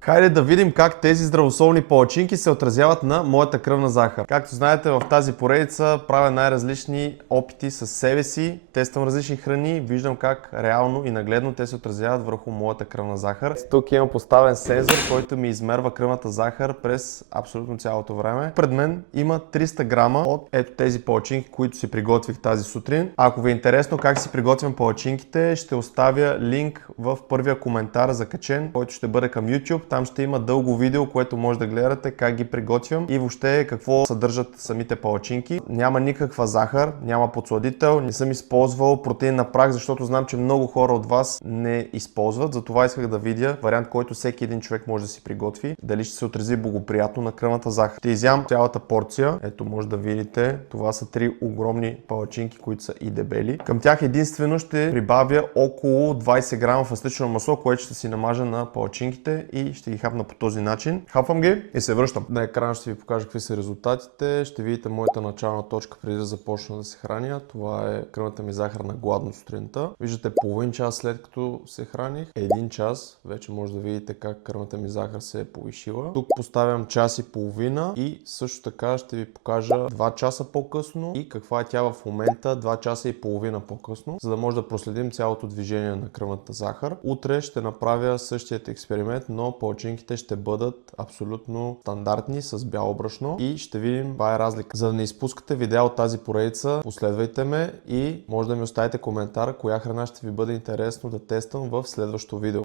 Хайде да видим как тези здравословни палачинки се отразяват на моята кръвна захар. Както знаете, в тази поредица правя най-различни опити с себе си, тествам различни храни, виждам как реално и нагледно те се отразяват върху моята кръвна захар. Тук имам поставен сензор, който ми измерва кръвната захар през абсолютно цялото време. Пред мен има 300 грама от ето тези палачинки, които си приготвих тази сутрин. Ако ви е интересно как си приготвям палачинките, ще оставя линк в първия коментар закачен, който ще бъде към YouTube. Там ще има дълго видео, което може да гледате как ги приготвям и въобще какво съдържат самите палачинки. Няма никаква захар, няма подсладител, не съм използвал протеин на прах, защото знам, че много хора от вас не използват. Затова исках да видя вариант, който всеки един човек може да си приготви. Дали ще се отрази благоприятно на кръвната захар. Ще изям цялата порция. Ето може да видите, това са 3 огромни палачинки, които са и дебели. Към тях единствено ще прибавя около 20 грама фастично масло, което ще си намажа на палачинките и ще ги хапна по този начин. Хапвам ги и се връщам. На екрана ще ви покажа какви са резултатите. Ще видите моята начална точка преди да започна да се храня. Това е кръвната ми захар на гладно сутринта. Виждате половин час след като се храних. 1 час. Вече може да видите как кръвната ми захар се е повишила. Тук поставям час и половина и също така ще ви покажа 2 часа по-късно и каква е тя в момента 2 часа и половина по-късно, за да може да проследим цялото движение на кръвната захар. Утре ще направя същият експеримент, но палачинките ще бъдат абсолютно стандартни с бяло брашно и ще видим каква е разлика. За да не изпускате видеа от тази поредица, последвайте ме и може да ми оставите коментар коя храна ще ви бъде интересно да тествам в следващото видео.